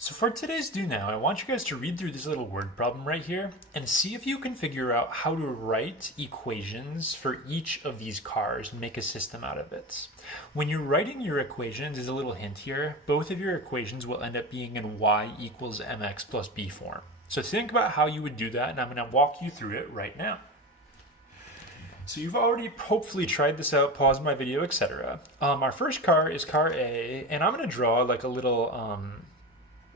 So for today's do now, I want you guys to read through this little word problem right here and see if you can figure out how to write equations for each of these cars and make a system out of it. When you're writing your equations, as a little hint here, both of your equations will end up being in y equals mx plus b form. So think about how you would do that, and I'm going to walk you through it right now. So you've already hopefully tried this out, paused my video, etc. Our first car is car A, and I'm going to draw like a little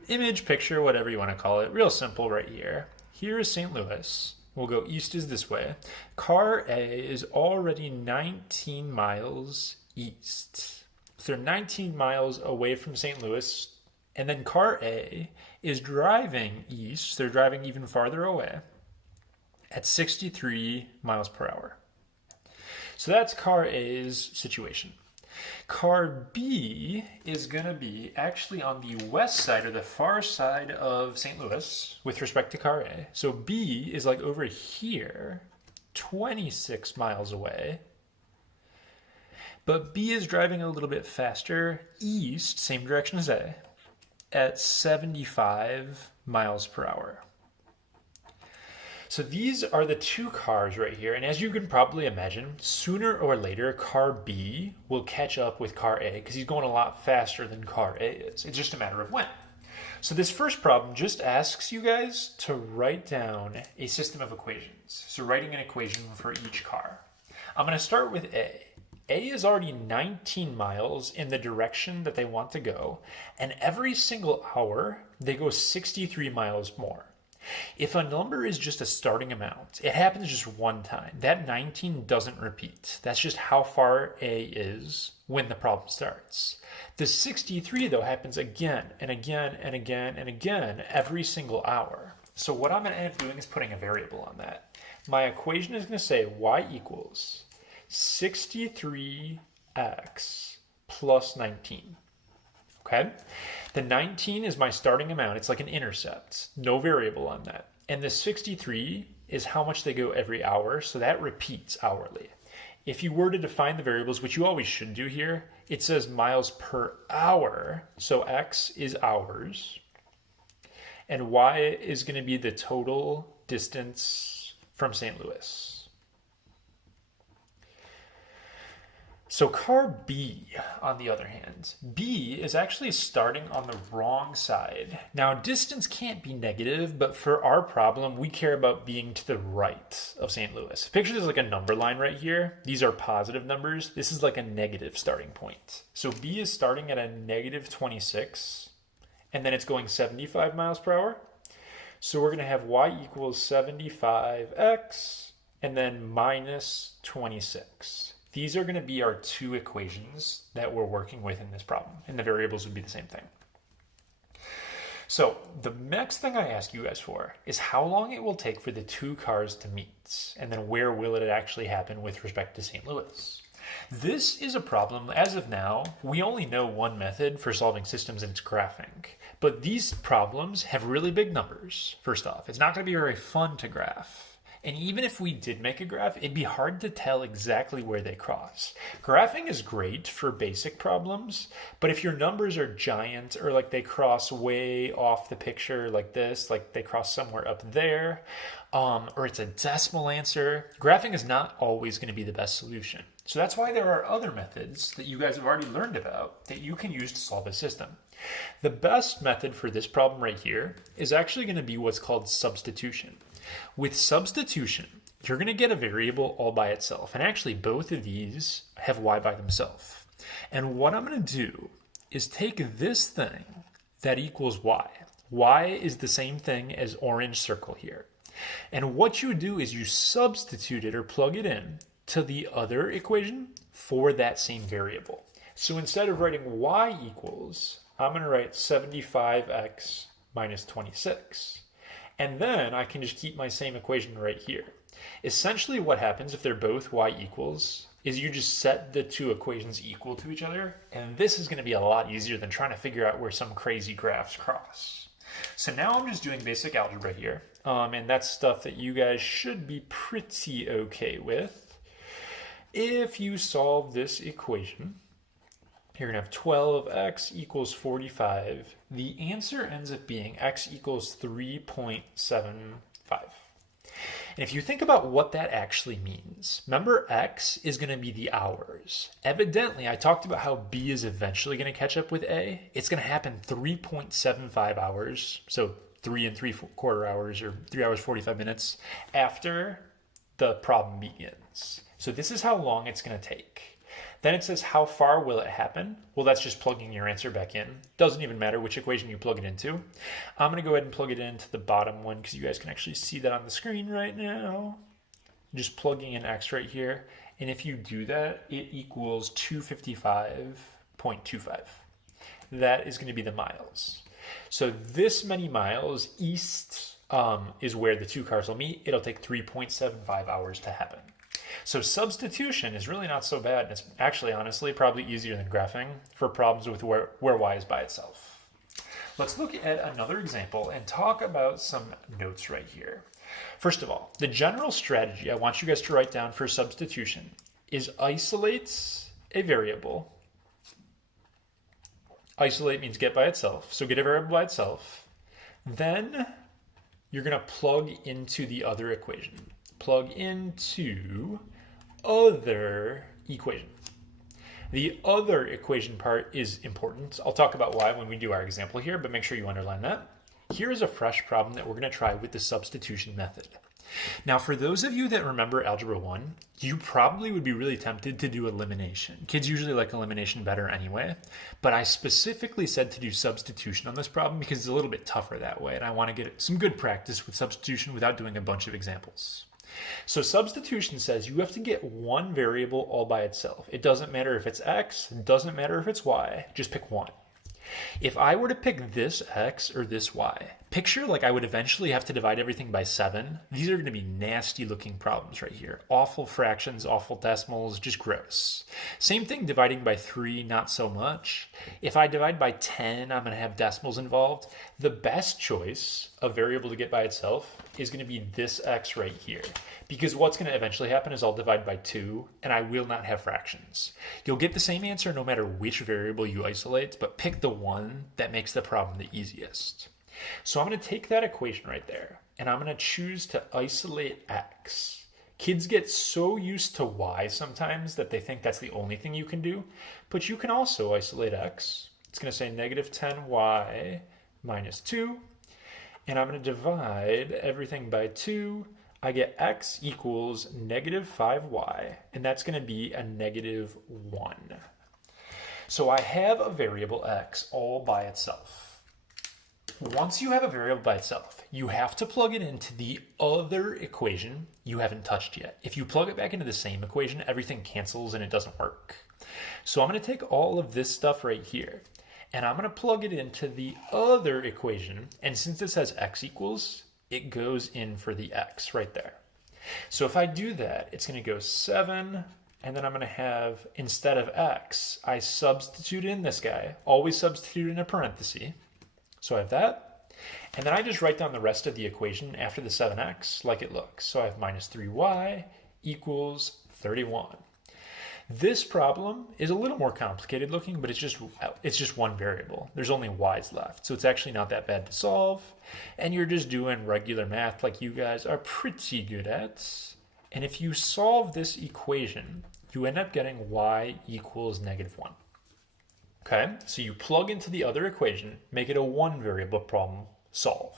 image, picture, whatever you want to call it. Real simple right here. Here is St. Louis. We'll go east is this way. Car A is already 19 miles east. So they're 19 miles away from St. Louis. And then car A is driving east. They're driving even farther away at 63 miles per hour. So that's car A's situation. Car B is going to be actually on the west side or the far side of St. Louis with respect to car A. So B is like over here, 26 miles away. But B is driving a little bit faster east, same direction as A, at 75 miles per hour. So these are the two cars right here, and as you can probably imagine, sooner or later, car B will catch up with car A because he's going a lot faster than car A is. It's just a matter of when. So this first problem just asks you guys to write down a system of equations. So writing an equation for each car. I'm going to start with A. A is already 19 miles in the direction that they want to go, and every single hour, they go 63 miles more. If a number is just a starting amount, it happens just one time. That 19 doesn't repeat. That's just how far A is when the problem starts. The 63, though, happens again and again and again and again every single hour. So what I'm going to end up doing is putting a variable on that. My equation is going to say y equals 63x plus 19. Okay? The 19 is my starting amount. It's like an intercept. No variable on that. And the 63 is how much they go every hour, so that repeats hourly. If you were to define the variables, which you always should do here, it says miles per hour, so x is hours, and y is going to be the total distance from St. Louis. So car B, on the other hand, B is actually starting on the wrong side. Now, distance can't be negative, but for our problem, we care about being to the right of St. Louis. Picture there's like a number line right here. These are positive numbers. This is like a negative starting point. So B is starting at a negative 26, and then it's going 75 miles per hour. So we're going to have y equals 75x, and then minus 26. These are going to be our two equations that we're working with in this problem, and the variables would be the same thing. So the next thing I ask you guys for is how long it will take for the two cars to meet, and then where will it actually happen with respect to St. Louis. This is a problem. As of now, we only know one method for solving systems, and it's graphing. But these problems have really big numbers, first off. It's not going to be very fun to graph. And even if we did make a graph, it'd be hard to tell exactly where they cross. Graphing is great for basic problems, but if your numbers are giant or like they cross way off the picture like this, like they cross somewhere up there, or it's a decimal answer, graphing is not always going to be the best solution. So that's why there are other methods that you guys have already learned about that you can use to solve a system. The best method for this problem right here is actually going to be what's called substitution. With substitution, you're going to get a variable all by itself. And actually, both of these have y by themselves. And what I'm going to do is take this thing that equals y. Y is the same thing as orange circle here. And what you do is you substitute it or plug it in to the other equation for that same variable. So instead of writing y equals, I'm going to write 75x minus 26. And then I can just keep my same equation right here. Essentially what happens if they're both y equals is you just set the two equations equal to each other, and this is going to be a lot easier than trying to figure out where some crazy graphs cross. So now I'm just doing basic algebra here, and that's stuff that you guys should be pretty okay with. If you solve this equation, you're going to have 12x equals 45. the answer ends up being x equals 3.75. And if you think about what that actually means, remember x is going to be the hours. Evidently, I talked about how b is eventually going to catch up with a. It's going to happen 3.75 hours, so 3 3/4 hours, or 3 hours 45 minutes after the problem begins. So this is how long it's going to take. Then it says, how far will it happen? Well, that's just plugging your answer back in. Doesn't even matter which equation you plug it into. I'm going to go ahead and plug it into the bottom one because you guys can actually see that on the screen right now. Just plugging in x right here. And if you do that, it equals 255.25. That is going to be the miles. So this many miles east is where the two cars will meet. It'll take 3.75 hours to happen. So substitution is really not so bad. It's actually, honestly, probably easier than graphing for problems with where y is by itself. Let's look at another example and talk about some notes right here. First of all, the general strategy I want you guys to write down for substitution is isolate a variable. Isolate means get by itself. So get a variable by itself. Then you're going to plug into the other equation. Plug into other equation. The other equation part is important. I'll talk about why when we do our example here, but make sure you underline that. Here is a fresh problem that we're going to try with the substitution method. Now, for those of you that remember Algebra 1, you probably would be really tempted to do elimination. Kids usually like elimination better anyway, but I specifically said to do substitution on this problem because it's a little bit tougher that way, and I want to get some good practice with substitution without doing a bunch of examples. So substitution says you have to get one variable all by itself. It doesn't matter if it's x, it doesn't matter if it's y, just pick one. If I were to pick this x or this y, picture like I would eventually have to divide everything by 7. These are going to be nasty looking problems right here. Awful fractions, awful decimals, just gross. Same thing dividing by 3, not so much. If I divide by 10, I'm going to have decimals involved. The best choice of variable to get by itself is going to be this x right here. Because what's going to eventually happen is I'll divide by 2 and I will not have fractions. You'll get the same answer no matter which variable you isolate, but pick the one that makes the problem the easiest. So I'm going to take that equation right there and I'm going to choose to isolate x. Kids get so used to y sometimes that they think that's the only thing you can do, but you can also isolate x. It's going to say negative 10y minus 2, and I'm going to divide everything by 2. I get x equals negative 5y, and that's going to be a negative 1. So I have a variable x all by itself. Once you have a variable by itself, you have to plug it into the other equation you haven't touched yet. If you plug it back into the same equation, everything cancels and it doesn't work. So I'm going to take all of this stuff right here, and I'm going to plug it into the other equation, and since it says x equals, it goes in for the x right there. So if I do that, it's going to go 7, and then I'm going to have, instead of x, I substitute in this guy, always substitute in a parenthesis. So I have that, and then I just write down the rest of the equation after the 7x like it looks. So I have minus 3y equals 31. This problem is a little more complicated looking, but it's just one variable. There's only y's left, so it's actually not that bad to solve. And you're just doing regular math like you guys are pretty good at. And if you solve this equation, you end up getting y equals negative 1. Okay, so you plug into the other equation, make it a one variable problem, solve.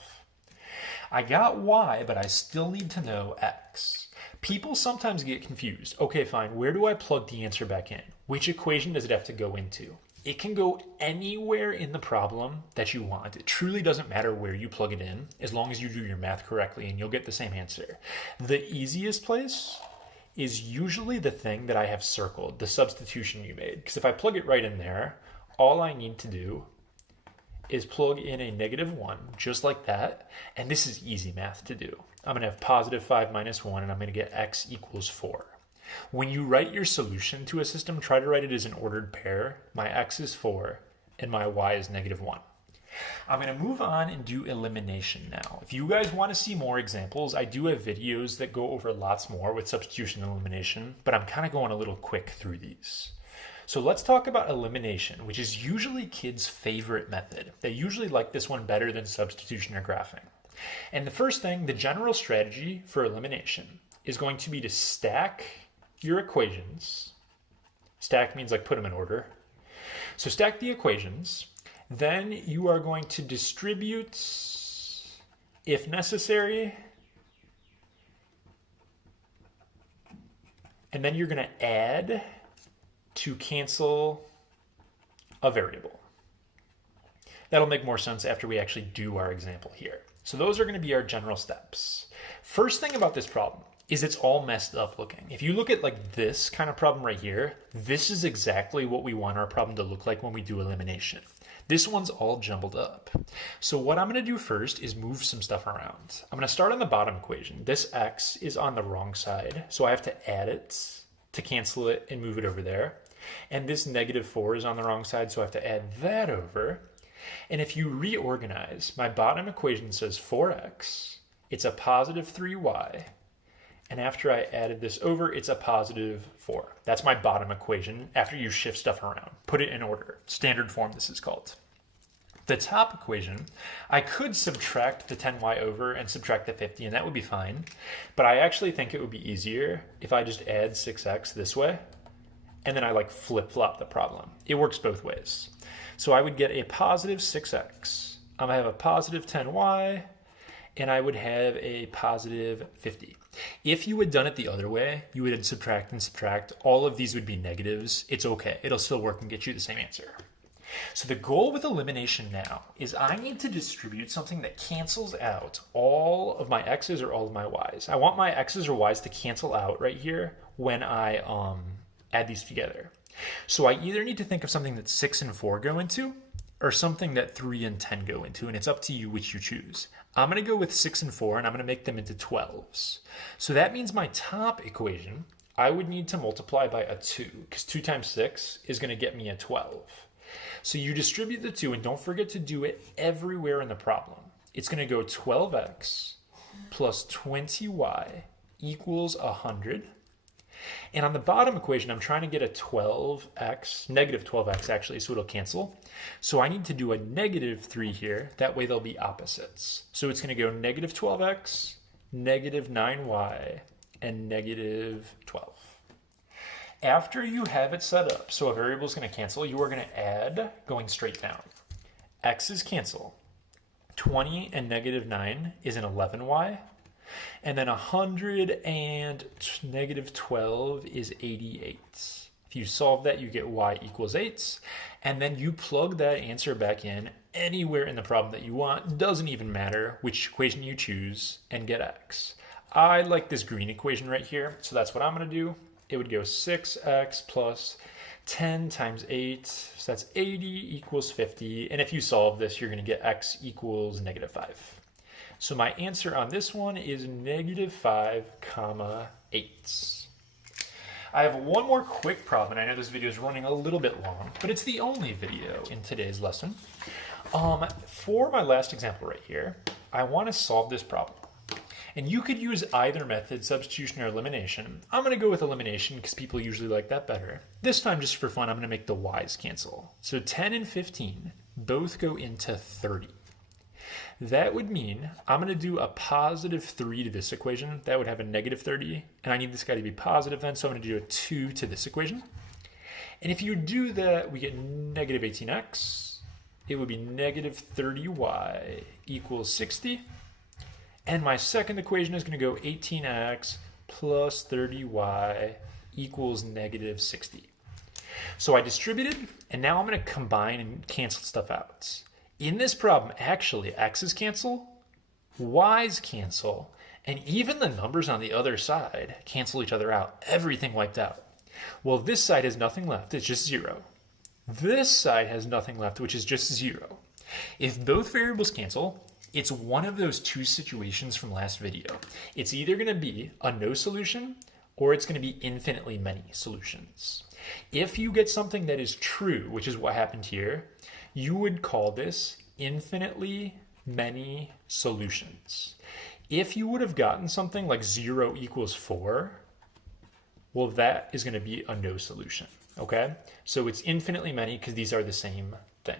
I got y, but I still need to know x. People sometimes get confused. Okay, fine, where do I plug the answer back in? Which equation does it have to go into? It can go anywhere in the problem that you want. It truly doesn't matter where you plug it in, as long as you do your math correctly and you'll get the same answer. The easiest place is usually the thing that I have circled, the substitution you made. Because if I plug it right in there, all I need to do is plug in a negative 1, just like that, and this is easy math to do. I'm going to have positive 5 minus 1, and I'm going to get x equals 4. When you write your solution to a system, try to write it as an ordered pair. My x is 4, and my y is negative 1. I'm going to move on and do elimination now. If you guys want to see more examples, I do have videos that go over lots more with substitution and elimination, but I'm kind of going a little quick through these. So let's talk about elimination, which is usually kids' favorite method. They usually like this one better than substitution or graphing. And the first thing, the general strategy for elimination is going to be to stack your equations. Stack means like put them in order. So stack the equations. Then you are going to distribute, if necessary, and then you're going to add to cancel a variable. That'll make more sense after we actually do our example here. So those are going to be our general steps. First thing about this problem is it's all messed up looking. If you look at like this kind of problem right here, this is exactly what we want our problem to look like when we do elimination. This one's all jumbled up. So what I'm going to do first is move some stuff around. I'm going to start on the bottom equation. This x is on the wrong side, so I have to add it to cancel it and move it over there. And this -4 is on the wrong side, so I have to add that over. And if you reorganize, my bottom equation says 4x, it's a positive 3y, and after I added this over, it's a positive 4. That's my bottom equation after you shift stuff around. Put it in order. Standard form, this is called. The top equation, I could subtract the 10y over and subtract the 50, and that would be fine. But I actually think it would be easier if I just add 6x this way, and then I like flip-flop the problem. It works both ways. So I would get a positive 6x. I'm gonna have a positive 10y, and I would have a positive 50. If you had done it the other way, you would subtract and subtract. All of these would be negatives. It's okay. It'll still work and get you the same answer. So the goal with elimination now is I need to distribute something that cancels out all of my x's or all of my y's. I want my x's or y's to cancel out right here when I add these together. So I either need to think of something that 6 and 4 go into, or something that 3 and 10 go into, and it's up to you which you choose. I'm going to go with 6 and 4, and I'm going to make them into 12s. So that means my top equation, I would need to multiply by a 2, because 2 times 6 is going to get me a 12. So you distribute the 2, and don't forget to do it everywhere in the problem. It's going to go 12x plus 20y equals 100. And on the bottom equation, I'm trying to get a 12x, negative 12x actually, so it'll cancel. So I need to do a -3 here. That way they'll be opposites. So it's going to go negative 12x, negative 9y, and negative 12. After you have it set up, so a variable is going to cancel, you are going to add going straight down. X's cancel. 20 and negative 9 is an 11y. And then 100 and negative 12 is 88. If you solve that, you get y equals 8. And then you plug that answer back in anywhere in the problem that you want. Doesn't even matter which equation you choose, and get x. I like this green equation right here, so that's what I'm going to do. It would go 6x plus 10 times 8, so that's 80 equals 50. And if you solve this, you're going to get x equals -5. So my answer on this one is -5,8. I have one more quick problem, and I know this video is running a little bit long, but it's the only video in today's lesson. For my last example right here, I want to solve this problem. And you could use either method, substitution or elimination. I'm going to go with elimination because people usually like that better. This time, just for fun, I'm going to make the y's cancel. So 10 and 15 both go into 30. That would mean I'm going to do a positive 3 to this equation. That would have a negative 30. And I need this guy to be positive then, so I'm going to do a 2 to this equation. And if you do that, we get negative 18x. It would be negative 30y equals 60. And my second equation is going to go 18x plus 30y equals negative 60. So I distributed, and now I'm going to combine and cancel stuff out. In this problem, actually, x's cancel, y's cancel, and even the numbers on the other side cancel each other out. Everything wiped out. Well, this side has nothing left. It's just 0. This side has nothing left, which is just 0. If both variables cancel, it's one of those two situations from last video. It's either going to be a no solution, or it's going to be infinitely many solutions. If you get something that is true, which is what happened here, you would call this infinitely many solutions. If you would have gotten something like 0 equals 4, well, that is going to be a no solution. Okay, so it's infinitely many because these are the same thing.